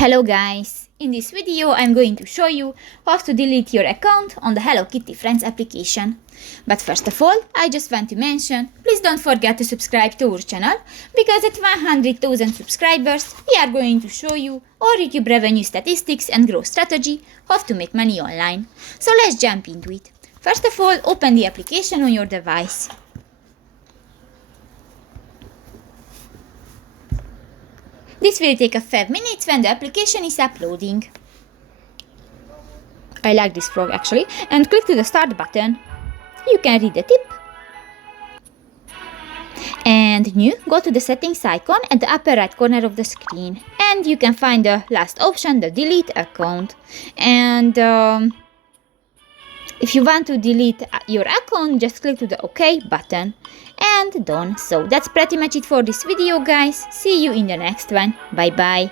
Hello guys! In this video I'm going to show you how to delete your account on the Hello Kitty Friends application. But first of all, I just want to mention, please don't forget to subscribe to our channel, because at 100,000 subscribers we are going to show you our YouTube revenue statistics and growth strategy, how to make money online. So let's jump into it. First of all, open the application on your device. This will take a 5 minutes when the application is uploading. I like this frog actually. And click to the start button. You can read the tip. And new, go to the settings icon at the upper right corner of the screen. And you can find the last option, the delete account. And if you want to delete your account, just click to the OK button. And done. So that's pretty much it for this video, guys. See you in the next one. Bye bye.